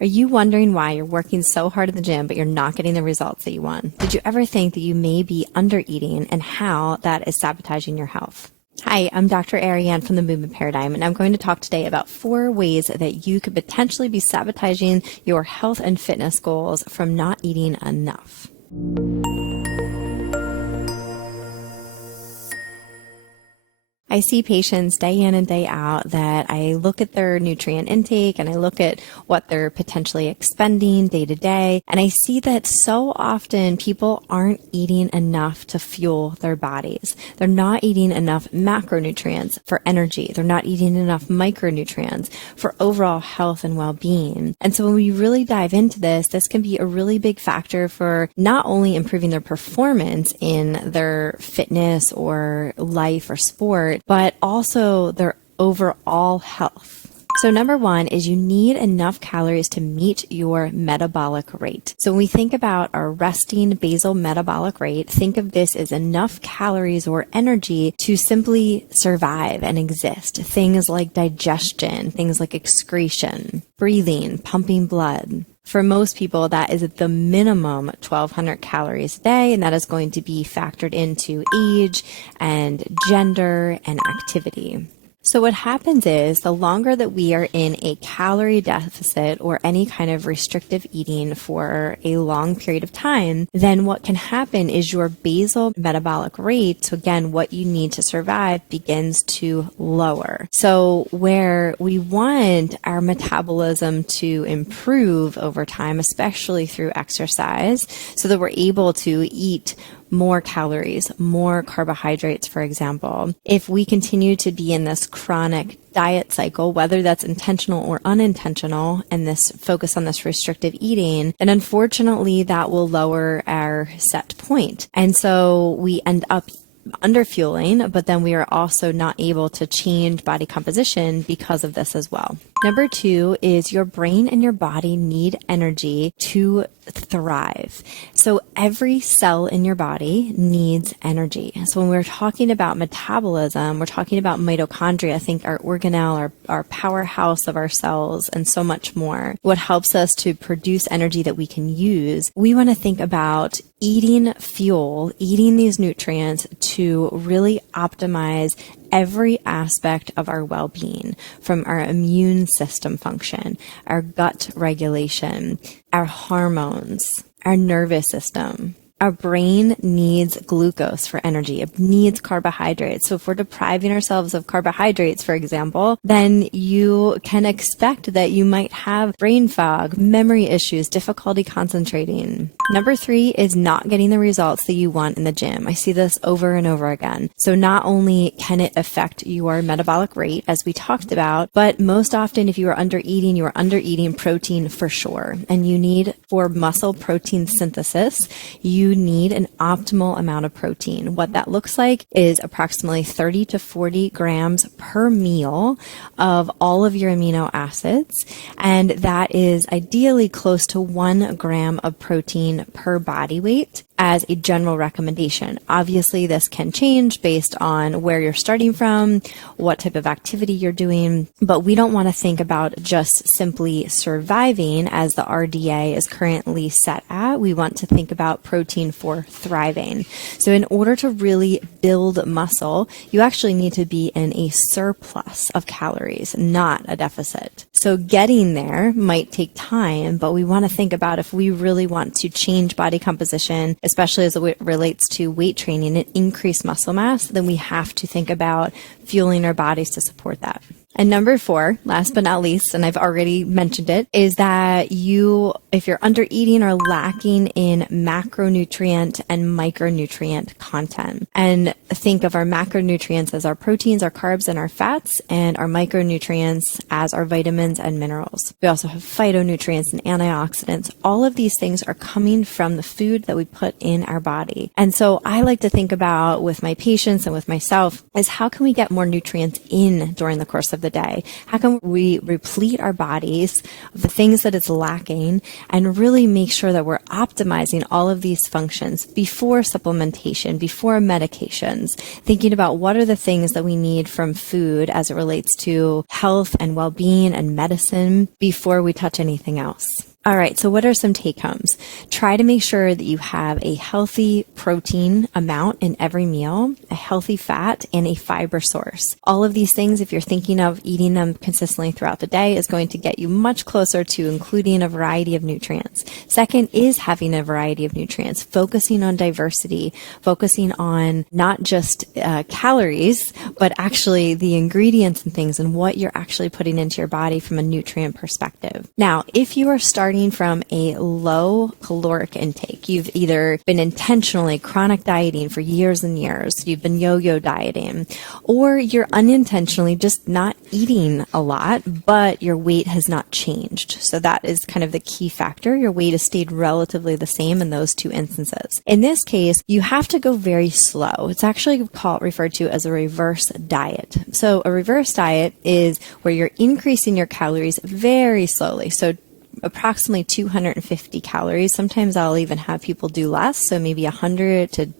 Are you wondering why you're working so hard in the gym, but you're not getting the results that you want? Did you ever think that you may be undereating and how that is sabotaging your health? Hi, I'm Dr. Ariane from the Movement Paradigm, and I'm going to talk today about 4 ways that you could potentially be sabotaging your health and fitness goals from not eating enough. I see patients day in and day out that I look at their nutrient intake and I look at what they're potentially expending day to day. And I see that so often people aren't eating enough to fuel their bodies. They're not eating enough macronutrients for energy. They're not eating enough micronutrients for overall health and well-being. And so when we really dive into this, this can be a really big factor for not only improving their performance in their fitness or life or sport, but also their overall health. So number 1 is you need enough calories to meet your metabolic rate. So when we think about our resting basal metabolic rate, think of this as enough calories or energy to simply survive and exist. Things like digestion, things like excretion, breathing, pumping blood. For most people, that is at the minimum 1,200 calories a day, and that is going to be factored into age and gender and activity. So what happens is the longer that we are in a calorie deficit or any kind of restrictive eating for a long period of time, then what can happen is your basal metabolic rate, so again, what you need to survive, begins to lower. So where we want our metabolism to improve over time, especially through exercise, so that we're able to eat more calories, more carbohydrates, for example. If we continue to be in this chronic diet cycle, whether that's intentional or unintentional, and this focus on this restrictive eating, then unfortunately that will lower our set point. And so we end up underfueling, but then we are also not able to change body composition because of this as well. Number 2 is your brain and your body need energy to thrive. So every cell in your body needs energy. So when we're talking about metabolism, we're talking about mitochondria, I think our organelle, our powerhouse of our cells, and so much more. What helps us to produce energy that we can use, we want to think about eating fuel, eating these nutrients to really optimize every aspect of our well-being, from our immune system function, our gut regulation, our hormones, our nervous system. Our brain needs glucose for energy. It needs carbohydrates. So if we're depriving ourselves of carbohydrates, for example, then you can expect that you might have brain fog, memory issues, difficulty concentrating. Number 3 is not getting the results that you want in the gym. I see this over and over again. So not only can it affect your metabolic rate, as we talked about, but most often if you are undereating protein for sure. And you need, for muscle protein synthesis, you need an optimal amount of protein. What that looks like is approximately 30 to 40 grams per meal of all of your amino acids. And that is ideally close to 1 gram of protein per body weight as a general recommendation. Obviously, this can change based on where you're starting from, what type of activity you're doing, but we don't want to think about just simply surviving as the RDA is currently set at. We want to think about protein for thriving. So in order to really build muscle, you actually need to be in a surplus of calories, not a deficit. So getting there might take time, but we want to think about if we really want to change body composition, especially as it relates to weight training and increase muscle mass, then we have to think about fueling our bodies to support that. And number 4, last but not least, and I've already mentioned it, is that if you're under eating or lacking in macronutrient and micronutrient content. And think of our macronutrients as our proteins, our carbs, and our fats, and our micronutrients as our vitamins and minerals. We also have phytonutrients and antioxidants. All of these things are coming from the food that we put in our body. And so I like to think about with my patients and with myself is how can we get more nutrients in during the course of the day? How can we replete our bodies of the things that it's lacking and really make sure that we're optimizing all of these functions before supplementation, before medications, thinking about what are the things that we need from food as it relates to health and well-being and medicine before we touch anything else. All right, so what are some take homes? Try to make sure that you have a healthy protein amount in every meal, a healthy fat, and a fiber source. All of these things, if you're thinking of eating them consistently throughout the day, is going to get you much closer to including a variety of nutrients. Second is having a variety of nutrients, focusing on diversity, focusing on not just calories, but actually the ingredients and things and what you're actually putting into your body from a nutrient perspective. Now, if you are starting from a low caloric intake, you've either been intentionally chronic dieting for years and years, you've been yo-yo dieting, or you're unintentionally just not eating a lot, but your weight has not changed. So that is kind of the key factor. Your weight has stayed relatively the same in those two instances. In this case, you have to go very slow. It's actually referred to as a reverse diet. So a reverse diet is where you're increasing your calories very slowly. So approximately 250 calories. Sometimes I'll even have people do less, so maybe 100 to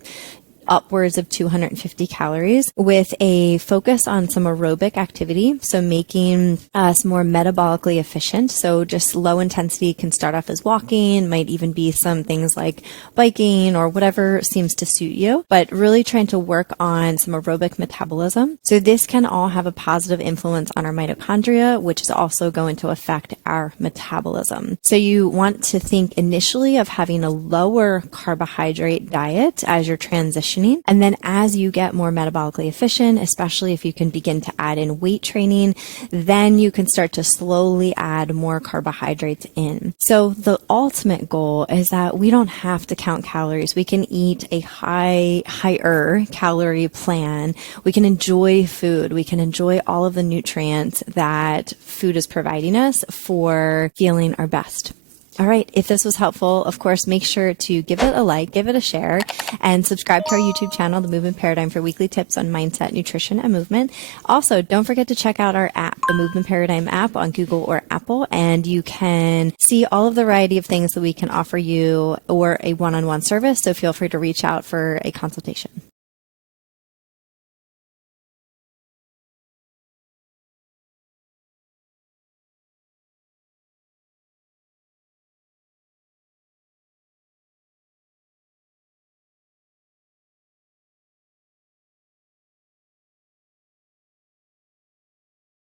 upwards of 250 calories with a focus on some aerobic activity. So making us more metabolically efficient. So just low intensity can start off as walking, might even be some things like biking or whatever seems to suit you, but really trying to work on some aerobic metabolism. So this can all have a positive influence on our mitochondria, which is also going to affect our metabolism. So you want to think initially of having a lower carbohydrate diet as you're transitioning. And then as you get more metabolically efficient, especially if you can begin to add in weight training, then you can start to slowly add more carbohydrates in. So the ultimate goal is that we don't have to count calories. We can eat a higher calorie plan. We can enjoy food. We can enjoy all of the nutrients that food is providing us for feeling our best. All right. If this was helpful, of course, make sure to give it a like, give it a share, and subscribe to our YouTube channel, The Movement Paradigm, for weekly tips on mindset, nutrition, and movement. Also, don't forget to check out our app, the Movement Paradigm app on Google or Apple, and you can see all of the variety of things that we can offer you or a one-on-one service. So feel free to reach out for a consultation.